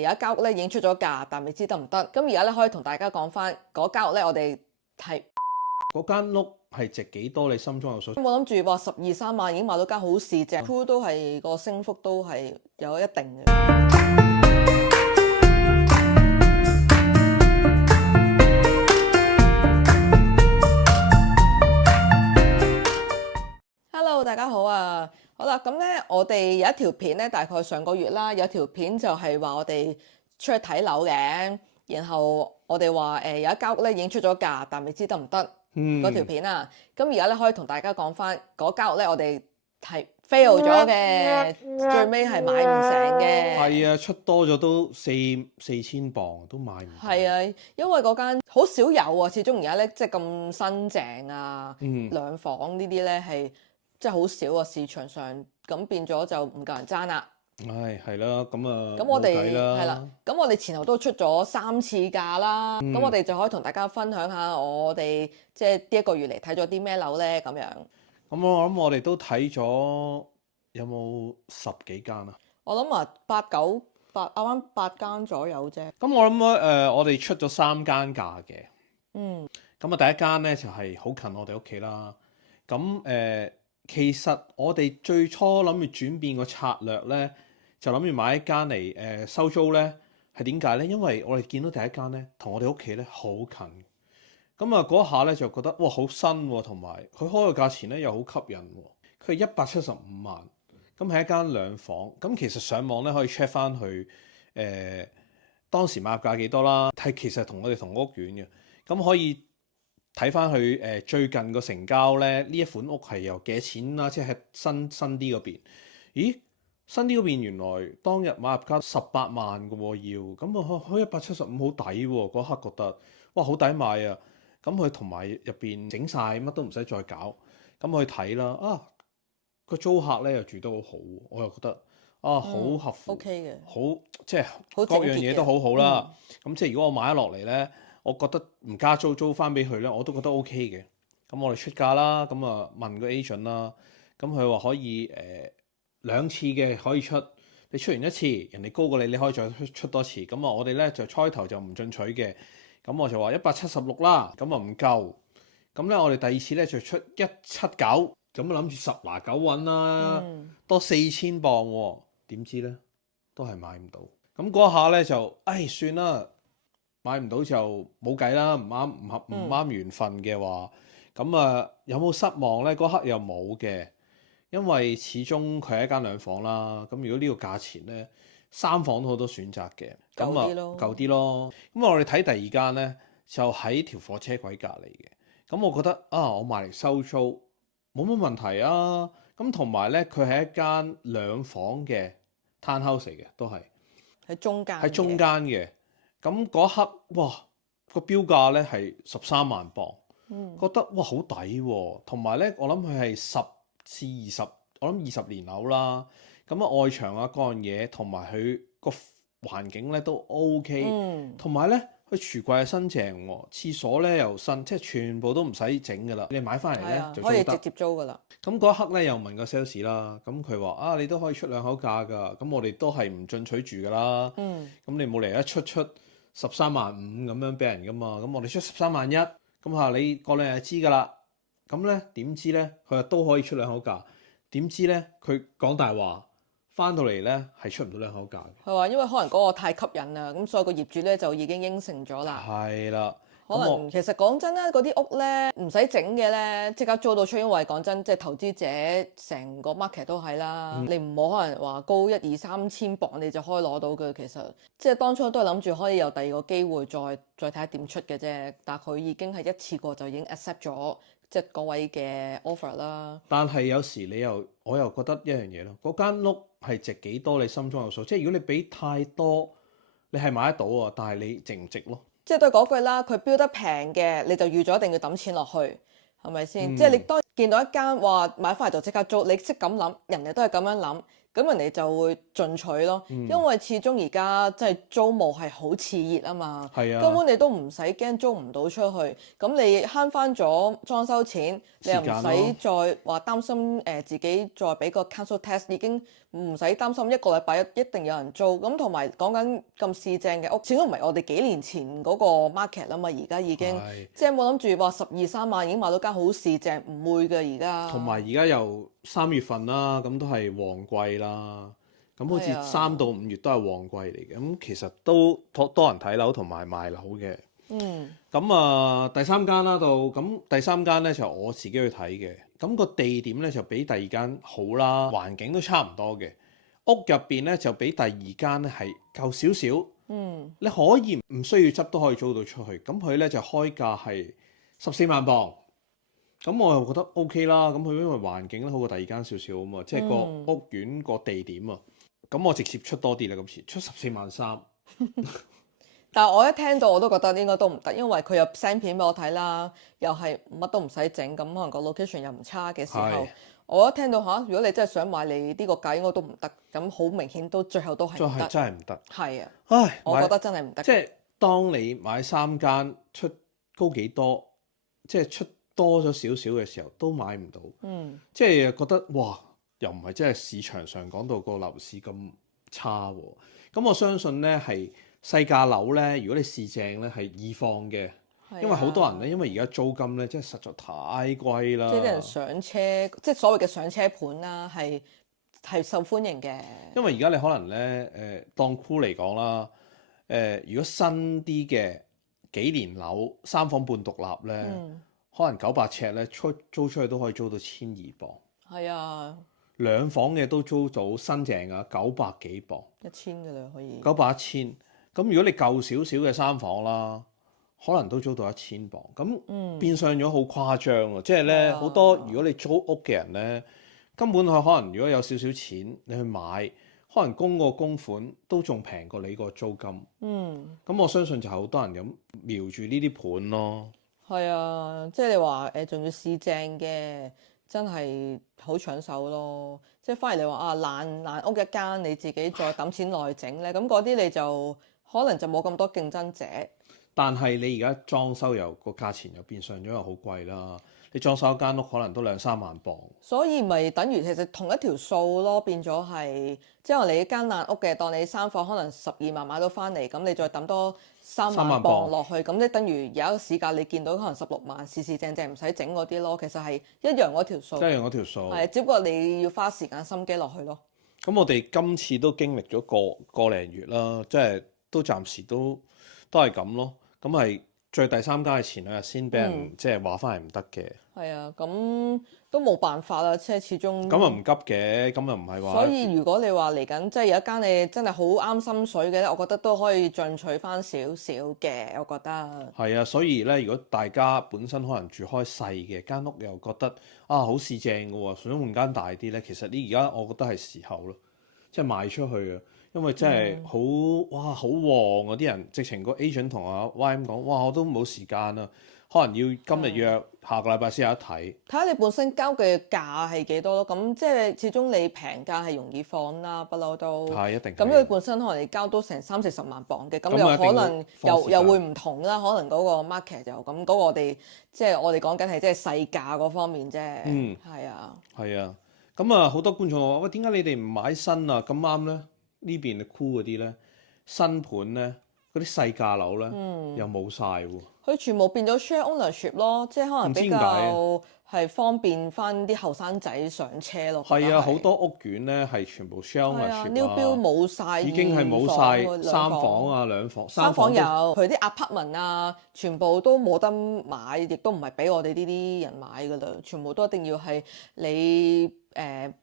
有一間屋咧已經出咗價，但未知得唔得。咁而家咧可以同大家講翻嗰間屋咧，我哋係嗰間屋係值幾多？你心中有數？冇諗住話12、13萬已經買到間好市正，Cool 都係個升幅都係有一定嘅。Hello， 大家好啊！好啦，咁咧我哋有一條片咧，大概上個月啦，有條片就係話我哋出去睇樓嘅，然後我哋話有一間屋咧已經出咗價，但未知得唔得嗰條片啊。咁而家咧可以同大家講翻嗰間屋咧，我哋係 fail 咗嘅，最尾係買唔成嘅。係啊，出多咗都四千磅都買唔成。係啊，因為嗰間好少有啊，始終而家咧即係咁新淨啊，兩房呢啲咧係即係好少啊，市場上咁變咗就唔夠人爭啦。唉，係啦，咁啊，咁我哋冇計啦。係啦，咁我哋前後都出咗3次價啦。咁我哋就可以同大家分享下我哋即係呢一個月嚟睇咗啲咩樓咧咁樣。咁我諗我哋都睇咗有冇10幾間啊？我諗啊8、9、啱啱8間左右啫。咁我諗我哋出咗3間價嘅。咁啊，第一間咧就係好近我哋屋企啦。咁其實我哋最初諗住轉變個策略咧，就諗住買一間嚟收租咧。係點解咧？因為我哋見到第一間咧，同我哋屋企咧好近。咁啊嗰下咧就覺得哇好新喎，同埋佢開個價錢咧又好吸引喎。佢係175萬，咁係一間2房。咁其實上網咧可以 check 翻去當時買入價幾多啦。係其實同我哋同屋苑嘅，咁可以睇翻佢最近個成交咧，呢一款屋係由幾多錢啦？即係新啲嗰邊。咦？新啲嗰邊原來當日買入價18萬嘅喎，要咁啊開175好抵喎。嗰刻覺得哇好抵買啊！咁佢同埋入邊整晒，乜都唔使再搞，咁去睇啦。啊，個租客咧又住得好好，我又覺得啊好合乎，OK 嘅，好即係各樣嘢都好好啦。咁即係如果我買咗落嚟咧，我覺得唔加租翻俾佢咧，我都覺得 OK 嘅。咁我哋出價啦，咁啊問個 agent 啦，咁佢話可以2次嘅可以出，你出完一次，人哋高過你，你可以再出多次。咁啊，我哋咧就初頭就唔進取嘅。咁我就話176啦，咁啊唔夠，咁咧我哋第二次咧就出179，咁諗住10拿9穩啦，多4000磅喎，點知咧都係買唔到。咁嗰下咧就算啦，買唔到就冇計啦，唔啱緣分嘅話，咁啊有冇失望咧？嗰刻又冇嘅，因為始終佢係一間2房啦。咁如果呢個價錢咧，3房都好多選擇嘅，咁啊夠啲咯。咁我哋睇第二間咧，就喺條火車軌隔離嘅。咁我覺得我買嚟收租冇乜問題啊。咁同埋咧，佢係一間2房嘅 townhouse 嚟嘅，都係喺中間嘅。咁嗰刻哇，個標價咧係13萬磅，覺得哇好抵喎。同埋咧，我諗佢係10至20，我諗20年樓啦。咁啊，外牆啊，各樣嘢同埋佢個環境咧都 OK，同埋咧佢櫥櫃係新淨喎，廁所咧又新，即係全部都唔使整噶啦。你買翻嚟咧就可以直接租噶啦。咁嗰一刻咧又問個 sales 啦，咁佢話你都可以出2口價㗎，咁我哋都係唔進取住㗎啦。咁你冇嚟一出13萬5咁樣俾人㗎嘛，咁我哋出13萬1，咁你過2日就知㗎啦。咁咧點知咧佢話都可以出2口價，點知咧佢講大話。翻到嚟咧係出唔到2口價嘅。佢話因為可能嗰個太吸引啦，咁所以個業主咧就已經應承咗啦。係啦，可能其實講真啦，嗰啲屋咧唔使整嘅咧，即刻租到出，因為講真，即係投資者成個 market 都係啦。你唔好可能話高1、2、3千磅你就可以攞到嘅，其實即係當初都係諗住可以有第二個機會再睇下點出嘅啫。但係佢已經係一次過就已經 accept 咗即係嗰位嘅 offer 啦。但係有時我又覺得一樣嘢咯，嗰間屋係值幾多？你心中有數。即係如果你俾太多，你係買得到啊，但係你值唔值咯？即係對嗰句啦，佢標得平嘅，你就預咗一定要抌錢落去，係咪先？即係你當見到一間話買翻嚟就即刻租，你識咁諗，人哋都係咁樣諗，咁人哋就會進取咯。因為始終而家即係租務係好熾熱啊嘛，係啊根本你都唔使驚租唔到出去，咁你慳翻咗裝修錢，你又唔使時間咯再話擔心自己再俾個 council tax，已經唔使擔心一個禮拜一定有人租。咁同埋講緊咁市正嘅屋，始終唔係我哋幾年前嗰個 market 啦嘛，而家已經係即係冇諗住話12、13萬已經買到間好市正，唔會嘅而家。同埋而家又3月份啦，咁都係旺季啦。咁好似係啊3到5月都係旺季嚟嘅，咁其實都多人睇樓同埋賣樓嘅。咁第三間啦咁第三間咧就我自己去睇嘅，咁個地點咧就比第二間好啦，環境都差唔多嘅，屋入邊咧就比第二間咧係舊少少。你可以唔需要執都可以租到出去，咁佢咧就開價係14萬鎊。咁我又覺得 OK 啦，咁佢因為環境咧好過第二間少少啊嘛，即係個屋苑個地點啊，咁我直接出多啲啦，今次出14.3萬。但係我一聽到我都覺得應該都唔得，因為佢有 send 片俾我睇啦，又係乜都唔使整，咁可能個 location 又唔差嘅時候係，我一聽到嚇，如果你真係想買，你呢個價應該都唔得，咁好明顯都最後都係真係唔得。真係唔得。係啊，唉，我覺得真係唔得。即係當你買3間出高幾多，即係出多咗少少嘅時候，都買唔到。即係覺得哇，又唔係真係市場上講到個樓市咁差喎。咁我相信咧係細價樓咧，如果你市正咧係易放嘅，因為好多人咧，因為而家租金咧真係實在太貴啦。即係啲人上車，即係所謂嘅上車盤啦，係受歡迎嘅。因為而家你可能咧當箍嚟講啦，如果新啲嘅幾年樓3房半獨立咧，可能900尺咧租出去都可以租到1200鎊。係啊2房嘅都租到新淨啊900幾鎊，1000嘅啦可以。 ，900、1000。咁如果你舊少少嘅3房啦，可能都租到1000鎊。咁變相咗好誇張啊！即係咧好多如果你租屋嘅人咧，根本佢可能如果有少少錢，你去買，可能供個供款都仲平過你個租金。咁我相信就係好多人咁瞄住呢啲盤咯。係啊，即係你話仲要市正嘅，真係好搶手咯。即係反而你話啊爛屋一間，你自己再揼錢落去整咧，咁嗰啲你就可能就冇咁多競爭者。但係你而家裝修又個價錢又變相咗又好貴啦。你裝修一間屋可能都2-3萬鎊。所以咪等於其實同一條數咯，變咗係即係你間爛屋嘅，當你3房可能12萬買到翻嚟，咁你再揼多3萬鎊落去，咁即等於有一個市價你見到可能16萬，市正唔使整嗰啲咯。其實係一樣嗰條數，一樣嗰條數。係只不過你要花時間心機落去咯。咁我哋今次都經歷咗個零月啦，即係都暫時都係咁咯。咁係最第三間係前2日先俾人即係話翻係唔得嘅。係啊，咁都冇辦法啦，即係始終。咁又唔急嘅，咁又唔係話。所以如果你話嚟緊，即係有一間你真係好啱心水嘅咧，我覺得都可以進取翻少少嘅，我覺得。係啊，所以咧，如果大家本身可能住開細嘅間屋，又覺得啊好市正嘅喎，想換間大啲咧，其實你而家我覺得係時候咯，即係賣出去啊，因為真係好哇好旺啊！啲人直情個 agent 同阿 Y 咁講，哇我都冇時間啊，可能要今日約，下個禮拜先有得睇。睇下你本身交嘅價係幾多咯，咁即係始終你平價係容易放啦，不嬲都。係一定。咁佢本身可能你交到成30-40萬鎊嘅，咁又可能又會唔同啦，可能嗰個 market 就咁嗰個我哋即係我哋講緊係即係細價嗰方面啫。係啊。係啊。咁啊，好多觀眾話：喂，點解你哋唔買新啊？咁啱咧，呢邊酷嗰啲咧，新盤咧，嗰啲細價樓咧，又冇晒喎。佢全部變咗 share ownership 咯，即係可能比較係方便翻啲後生仔上車咯。係啊，好多屋苑咧係全部 share ownership 啊。New build 冇晒，已經係冇晒3房啊、2房。3房有，佢啲 apartment 啊，全部都冇得買，亦都唔係俾我哋呢啲人買噶啦，全部都一定要係你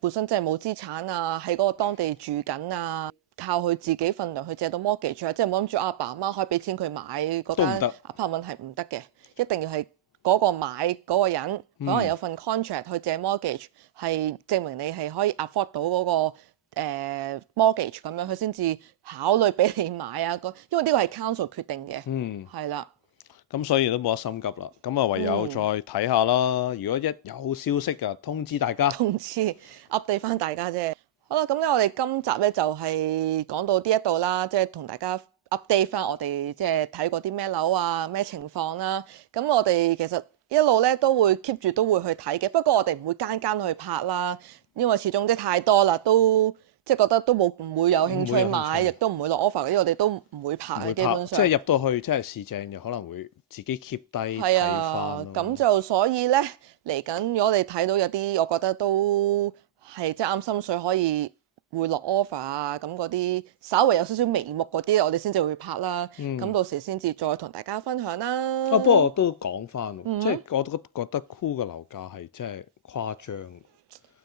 本身真係冇資產啊，喺嗰個當地住緊啊。靠佢自己份量去借到 mortgage 啊，即係冇諗住阿爸阿媽可以俾錢佢買嗰間 apartment 係唔得嘅，一定要係嗰個買嗰個人，可能有份 contract 去借 mortgage，係證明你係可以 afford 到嗰個mortgage 咁樣，佢先至考慮俾你買啊。因為呢個係 council 決定嘅，係啦。咁所以都冇得心急啦，咁啊唯有再睇下啦。如果一有消息啊，通知大家，update 翻大家啫。好啦，咁咧我哋今集咧就係講到呢一度啦，即係同大家 update 翻我哋即係睇過啲咩樓啊，咩情況啦。咁我哋其實一路咧都會 keep 住都會去睇嘅，不過我哋唔會間間去拍啦，因為始終即係太多啦，都即係覺得都唔會有興趣買，亦都唔會落 offer嗰啲，我哋都唔會拍嘅，基本上。即係入到去，即係市正就可能會自己 keep 低係啊，咁就所以咧嚟緊，如果你睇到有啲，我覺得都係即係啱心水，可以會落 offer 啊，咁嗰啲稍微有少少眉目嗰啲，我哋先至會拍啦。咁到時先至再同大家分享啦。不過我都講翻，即係我都覺得 Cool 嘅樓價係真係誇張，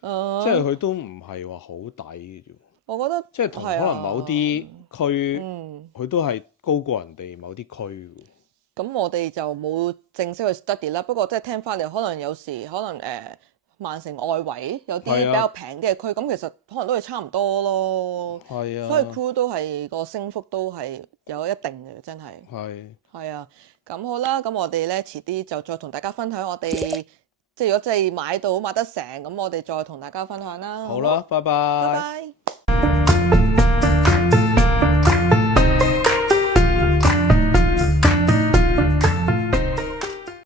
即係佢都唔係話好抵嘅啫。我覺得即係同可能某啲區，佢都係高過人哋某啲區。咁我哋就冇正式去 study 啦，不過即係聽翻嚟，可能有時可能曼城外圍有啲比較平啲嘅區，咁其實可能都係差唔多咯。係啊，所以 Cool 都係個升幅都係有一定嘅，真係。係啊，咁好啦，咁我哋咧遲啲就再同大家分享我哋即係如果真係買到買得成，咁我哋再同大家分享啦。好啦，拜拜。拜拜。